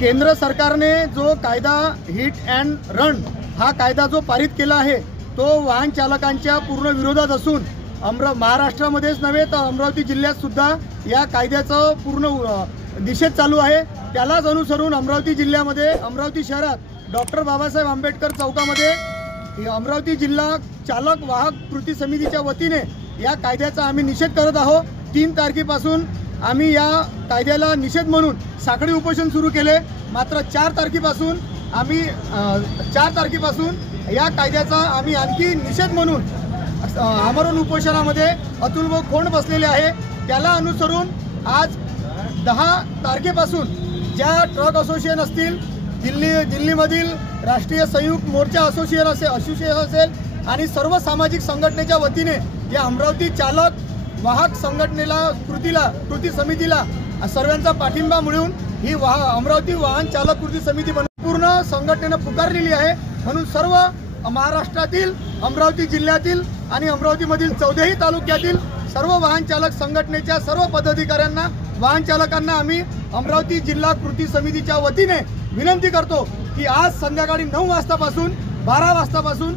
केंद्र सरकारने जो कायदा हिट अँड रन हा कायदा जो पारित केला आहे तो वाहन चालकांच्या पूर्ण विरोधात असून महाराष्ट्रामध्येच नव्हे तर अमरावती जिल्ह्यात सुद्धा या कायद्याचा पूर्ण निषेध चालू आहे। त्यालाच अनुसरून अमरावती जिल्ह्यामध्ये अमरावती शहरात डॉक्टर बाबासाहेब आंबेडकर चौकामध्ये अमरावती जिल्हा चालक वाहक कृती समितीच्या वतीने या कायद्याचा आम्ही निषेध करत आहोत। 3 तारखेपासून आम्ही या कायद्याला निषेध म्हणून साखळी उपोषण सुरू केले। मात्र 4 तारखेपासून या कायद्याचा आम्ही आणखी निषेध म्हणून आमरण उपोषणामध्ये अतुलभाऊ खोंड बसलेले आहे। त्याला अनुसरून आज 10 तारखेपासून ज्या ट्रक असोसिएशन असतील, दिल्लीमधील राष्ट्रीय संयुक्त मोर्चा असोसिएशन असेल आणि सर्व सामाजिक संघटनेच्या वतीने या अमरावती चालक वाहक संघटनेला कृती समितीला सर्वांचा पाठिंबा मिळून ही अमरावती वाहन चालक कृती समिती पूर्ण संघटनेनं पुकारलेली आहे। म्हणून सर्व महाराष्ट्रातील अमरावती जिल्ह्यातील आणि अमरावतीमधील 14ही तालुक्यातील सर्व वाहन चालक संघटनेच्या सर्व पदाधिकाऱ्यांना वाहन चालकांना आम्ही अमरावती जिल्हा कृती समितीच्या वतीने विनंती करतो की आज संध्याकाळी 9 वाजतापासून 12 वाजतापासून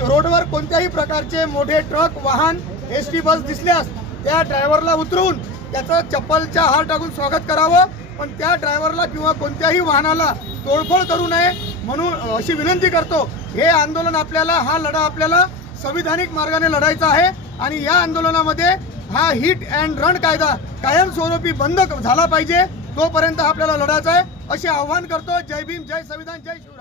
रोडवर कोणत्याही प्रकारचे मोठे ट्रक वाहन एसटी बस दिसल्यास त्या ड्रायव्हरला उतरवून त्याचं चप्पलच्या हार टाकून स्वागत करावं, पण त्या ड्रायव्हरला किंवा कोणत्याही वाहनाला तोडफोड करू नये म्हणून अशी विनंती करतो। हे आंदोलन हा लढा आपल्याला संविधानिक मार्गाने लढायचा आहे आणि या आंदोलनामध्ये हा हिट अँड रन कायदा कायमस्वरूपी बंद झाला पाहिजे, तोपर्यंत आपल्याला लढायचा आहे असे आवाहन करतो। जय भीम, जय संविधान, जय शिवराय।